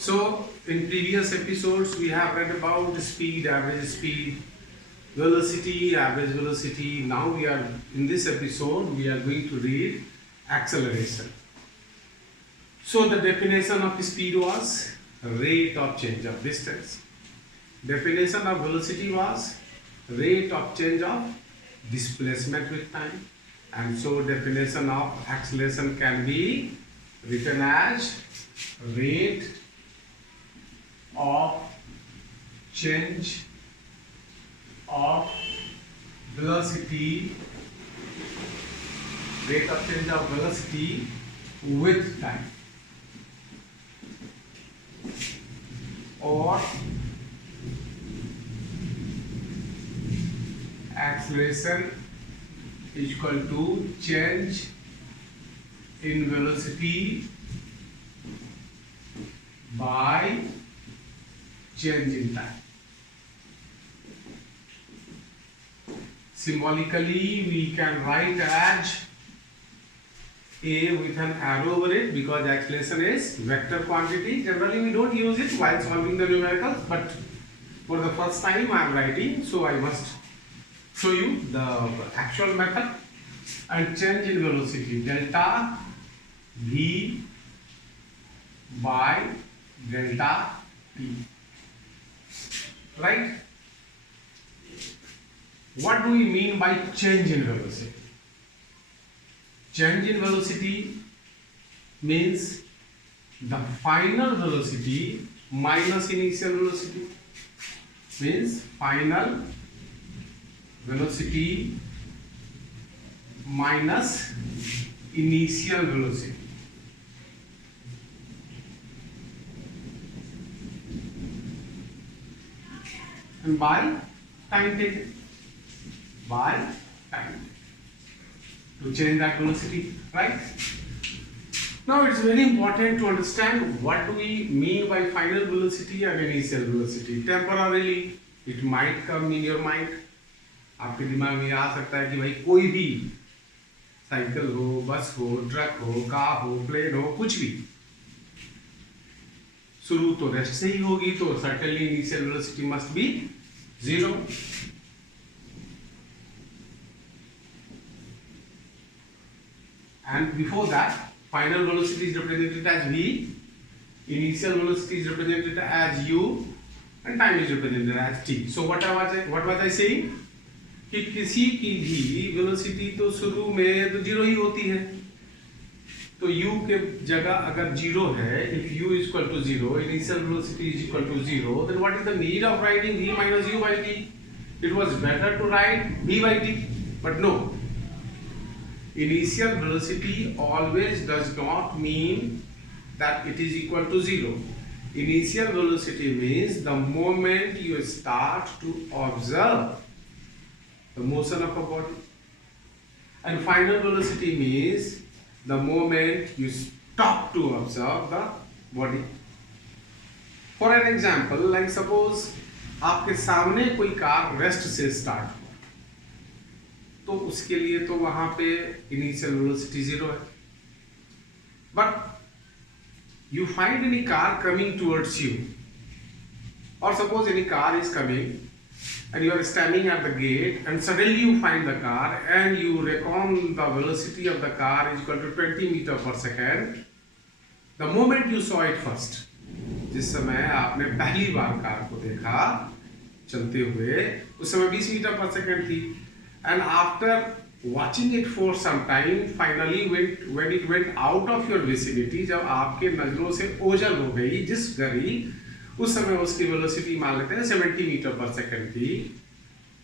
So in previous episodes we have read about speed, average speed, velocity, average velocity. Now we are in this episode we are going to read acceleration. So the definition of speed was rate of change of distance. Definition of velocity was rate of change of displacement with time. And so definition of acceleration can be written as rate of change of velocity, rate of change of velocity with time, or acceleration is equal to change in velocity by change in time. Symbolically, we can write as A with an arrow over it because acceleration is vector quantity. Generally, we don't use it while solving the numericals, but for the first time I am writing, so I must show you the actual method. And change in velocity delta V by delta T. Right? What do we mean by change in velocity? Change in velocity means the final velocity minus initial velocity. Means final velocity minus initial velocity. And by time taken. By time to change that velocity, right? Now it's very important to understand what do we mean by final velocity and initial velocity. Temporarily it might come in your mind. आपके दिमाग में आ सकता है कि भाई कोई भी cycle हो, बस हो, ट्रक हो, कार हो, प्लेन हो, कुछ भी शुरू तो रेस्ट से ही होगी, तो certainly initial velocity must be 0. And before that, final velocity is represented as v, initial velocity is represented as u, and time is represented as t. So what was I saying? कि किसी की भी velocity तो शुरू में तो zero ही होती है, तो u के जगह अगर जीरो है, if u is equal to 0, initial velocity is equal to 0, then what is the need of writing v minus u by t? It was better to write v by t, but no. Initial velocity always does not mean that it is equal to 0. Initial velocity means the moment you start to observe the motion of a body, and final velocity means the moment you stop to observe the body. For an example, like suppose आपके सामने कोई car rest से start हुआ, तो उसके लिए तो वहां पे इनिशियल वेलोसिटी 0 है, but you find any car coming towards you, or suppose any car is coming and you are standing at the gate and suddenly you find the car and you reckon the velocity of the car is equal to 20 meters per second. The moment you saw it first, जिस समय आपने पहली बार car को देखा चलते हुए, उस समय 20 मीटर पर सेकंड थी, and after watching it for some time, finally when it went out of your vicinity, जब आपके नजरों से ओझल हो गई जिस घड़ी, उस समय उसकी वेलोसिटी मान लेते हैं 70 मीटर पर सेकंड थी,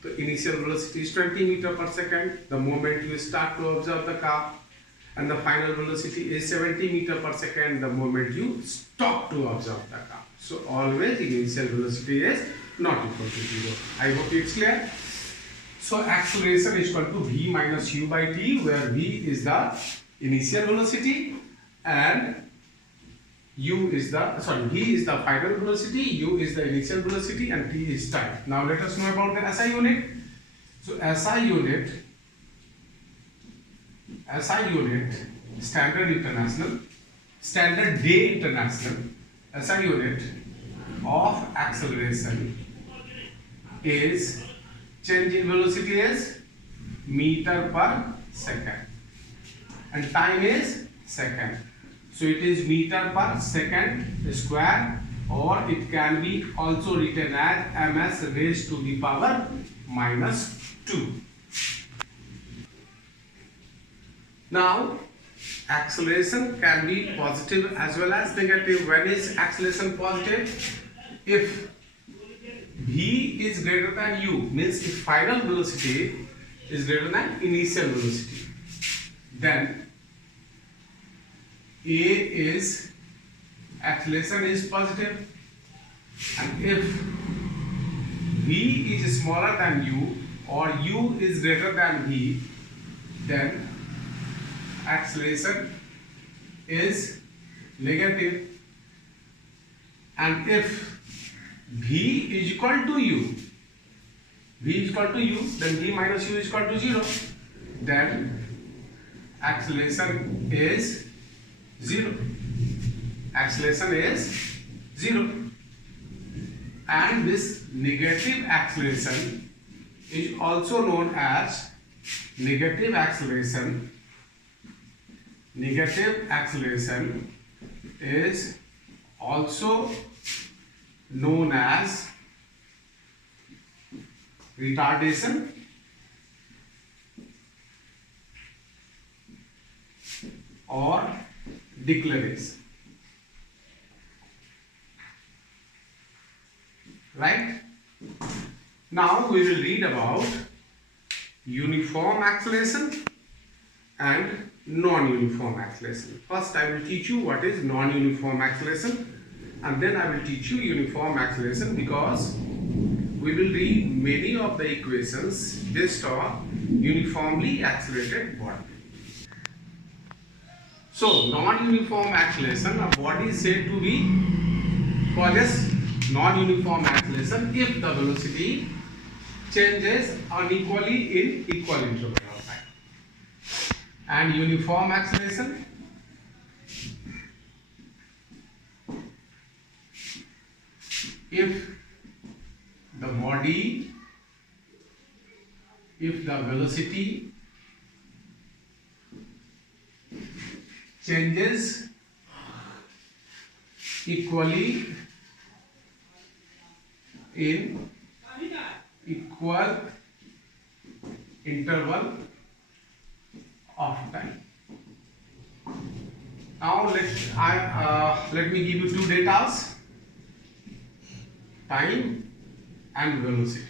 तो इनिशियल वेलोसिटी is 20 मीटर पर second the moment you start to observe the car, and the final velocity is 70 meter per second the moment you stop to observe the car. So always initial velocity is not equal to 0. I hope it's clear. So acceleration is equal to v minus u by t, where v is the initial velocity and v is the final velocity, u is the initial velocity, and t is time. Now let us know about the SI unit. So SI unit, standard international, standard day international, SI unit of acceleration is, change in velocity is meter per second and time is second. So it is meter per second square, or it can be also written as ms raised to the power minus 2. Now acceleration can be positive as well as negative. When is acceleration positive? If v is greater than u, means if final velocity is greater than initial velocity, then a is acceleration is positive, and if v is smaller than u or u is greater than v, then acceleration is negative. And if v is equal to u, then v minus u is equal to 0, then acceleration is 0. Acceleration is 0. And this negative acceleration is also known as negative acceleration. Negative acceleration is also known as retardation or deceleration. Right? Now we will read about uniform acceleration and non-uniform acceleration. First I will teach you what is non-uniform acceleration, and then I will teach you uniform acceleration, because we will read many of the equations based on uniformly accelerated body. So non-uniform acceleration, a body is said to be causes non-uniform acceleration if the velocity changes unequally in equal interval of time. And uniform acceleration if the velocity changes equally in equal interval of time. Now let me give you two data: time and velocity.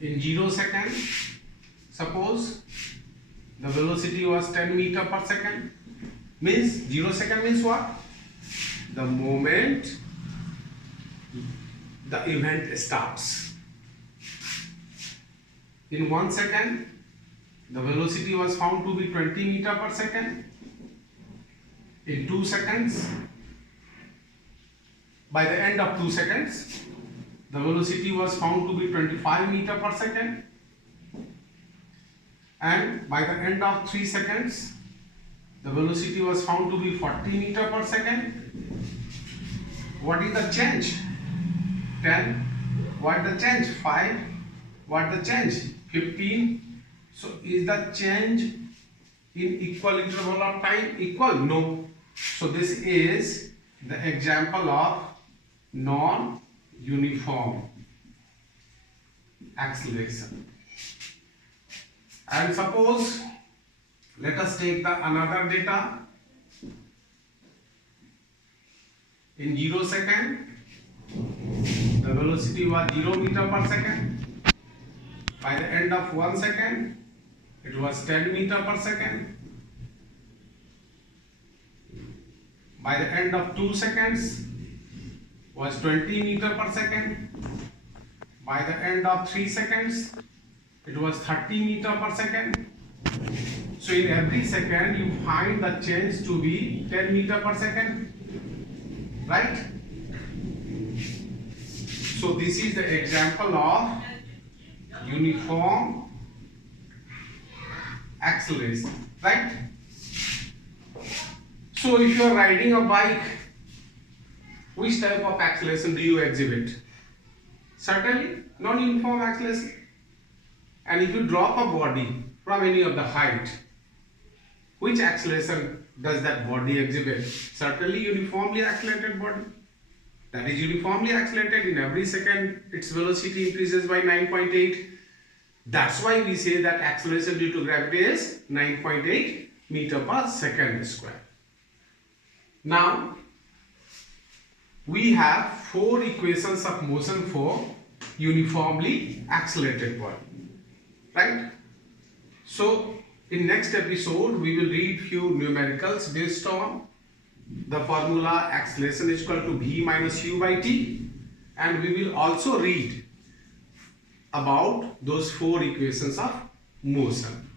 In 0 second, suppose the velocity was 10 meter per second. Means 0 second means what? The moment the event starts. In 1 second, the velocity was found to be 20 meter per second. In 2 seconds, by the end of 2 seconds, the velocity was found to be 25 meter per second. And by the end of 3 seconds, the velocity was found to be 40 meter per second. What is the change? 10. What is the change? 5. What is the change? 15. So is the change in equal interval of time equal? No. So this is the example of non-uniform acceleration. And suppose, let us take another data. In 0 second, the velocity was 0 meter per second. By the end of 1 second, it was 10 meter per second. By the end of 2 seconds, was 20 meter per second. By the end of 3 seconds, it was 30 meter per second. So in every second you find the change to be 10 meter per second, right? So this is the example of uniform acceleration, right? So So if you are riding a bike, which type of acceleration do you exhibit? Certainly non-uniform acceleration. And if you drop a body from any of the height, which acceleration does that body exhibit? Certainly uniformly accelerated body. That is uniformly accelerated. In every second its velocity increases by 9.8. That's why we say that acceleration due to gravity is 9.8 meter per second square. Now we have 4 equations of motion for uniformly accelerated body, right? So in next episode we will read few numericals based on the formula acceleration is equal to v minus u by t, and we will also read about those 4 equations of motion.